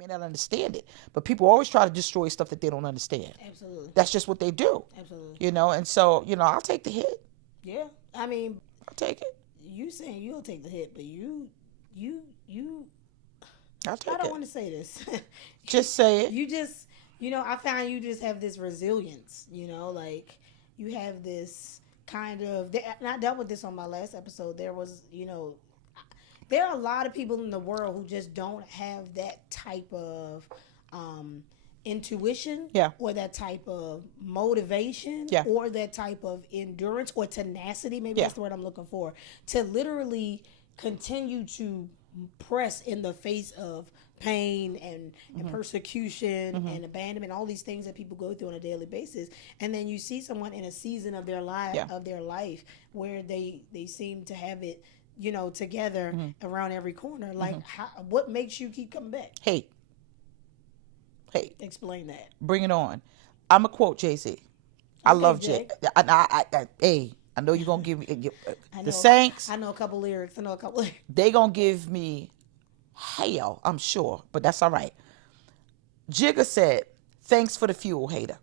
may not understand it, but people always try to destroy stuff that they don't understand. Absolutely. That's just what they do. Absolutely. And so, I'll take the hit. Yeah. I mean, I'll take it. You saying you'll take the hit, but you I'll take I don't it. want to say this. Just say it. You just, I find you just have this resilience, like you have this kind of, and I dealt with this on my last episode. There was, there are a lot of people in the world who just don't have that type of intuition, or that type of motivation, or that type of endurance or tenacity, maybe that's the word I'm looking for, to literally continue to press in the face of pain and persecution and abandonment, all these things that people go through on a daily basis. And then you see someone in a season of their life where they seem to have it, together around every corner. Like, what makes you keep coming back? Hate. Explain that. Bring it on. I'm going to quote Jay-Z. I love Jay. I know you're going to give me the Saints. I know a couple lyrics. They going to give me hell, I'm sure, but that's all right. Jigga said, thanks for the fuel, hater.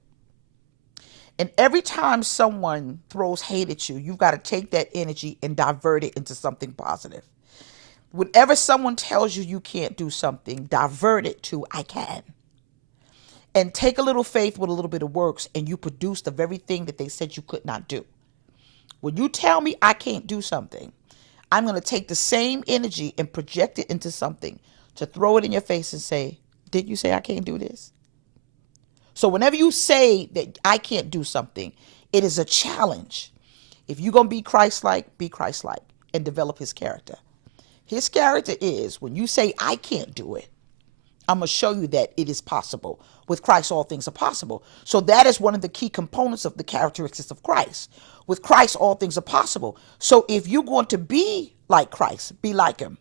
And every time someone throws hate at you, you've got to take that energy and divert it into something positive. Whenever someone tells you you can't do something, divert it to I can. And take a little faith with a little bit of works, and you produce the very thing that they said you could not do. When you tell me I can't do something, I'm going to take the same energy and project it into something to throw it in your face and say, did you say I can't do this? So whenever you say that I can't do something, it is a challenge. If you're going to be Christ-like and develop his character. His character is when you say I can't do it, I'm going to show you that it is possible. With Christ, all things are possible. So that is one of the key components of the characteristics of Christ. With Christ, all things are possible. So if you're going to be like Christ, be like him.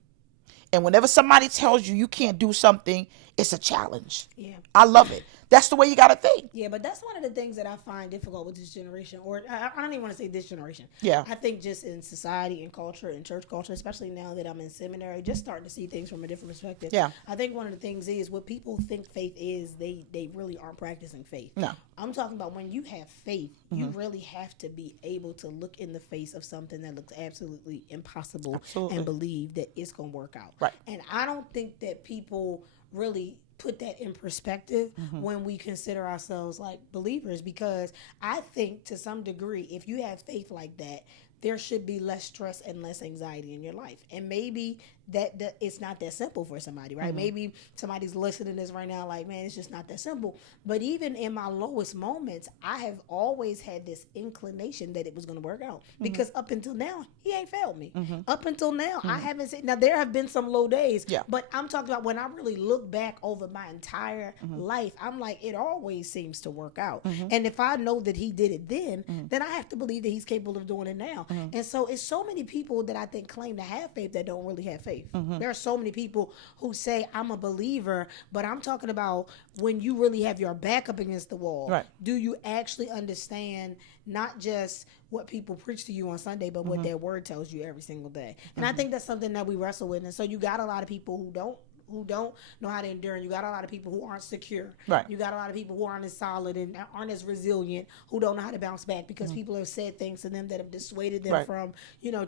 And whenever somebody tells you you can't do something, it's a challenge. Yeah. I love it. That's the way you got to think. Yeah, but that's one of the things that I find difficult with this generation, or I don't even want to say this generation. Yeah. I think just in society and culture and church culture, especially now that I'm in seminary, just starting to see things from a different perspective. Yeah. I think one of the things is what people think faith is, they really aren't practicing faith. No. I'm talking about when you have faith, you really have to be able to look in the face of something that looks absolutely impossible and believe that it's going to work out. Right. And I don't think that people really put that in perspective when we consider ourselves like believers, because I think to some degree, if you have faith like that, there should be less stress and less anxiety in your life. And maybe that it's not that simple for somebody, right? Maybe somebody's listening to this right now like, man, it's just not that simple. But even in my lowest moments, I have always had this inclination that it was going to work out, because up until now, he ain't failed me. Up until now, I haven't said, now there have been some low days, but I'm talking about when I really look back over my entire life, I'm like, it always seems to work out. And if I know that he did it then I have to believe that he's capable of doing it now. And so it's so many people that I think claim to have faith that don't really have faith. There are so many people who say, I'm a believer, but I'm talking about when you really have your back up against the wall. Right. Do you actually understand not just what people preach to you on Sunday, but what their word tells you every single day? And I think that's something that we wrestle with. And so you got a lot of people who don't know how to endure, and you got a lot of people who aren't secure. Right. You got a lot of people who aren't as solid and aren't as resilient, who don't know how to bounce back because people have said things to them that have dissuaded them from,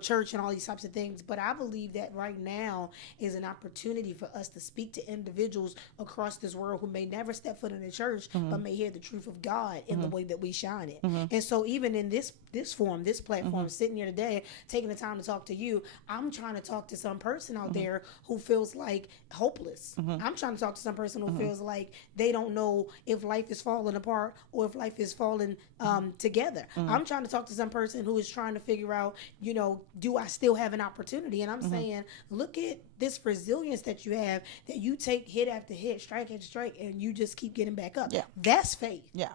church and all these types of things. But I believe that right now is an opportunity for us to speak to individuals across this world who may never step foot in the church, but may hear the truth of God in the way that we shine it. And so even in this forum, this platform, sitting here today, taking the time to talk to you, I'm trying to talk to some person out there who feels like hopeless. I'm trying to talk to some person who feels like they don't know if life is falling apart or if life is falling together. I'm trying to talk to some person who is trying to figure out, do I still have an opportunity? And I'm saying, look at this resilience that you have, that you take hit after hit, strike after strike, and you just keep getting back up. Yeah. That's faith. Yeah.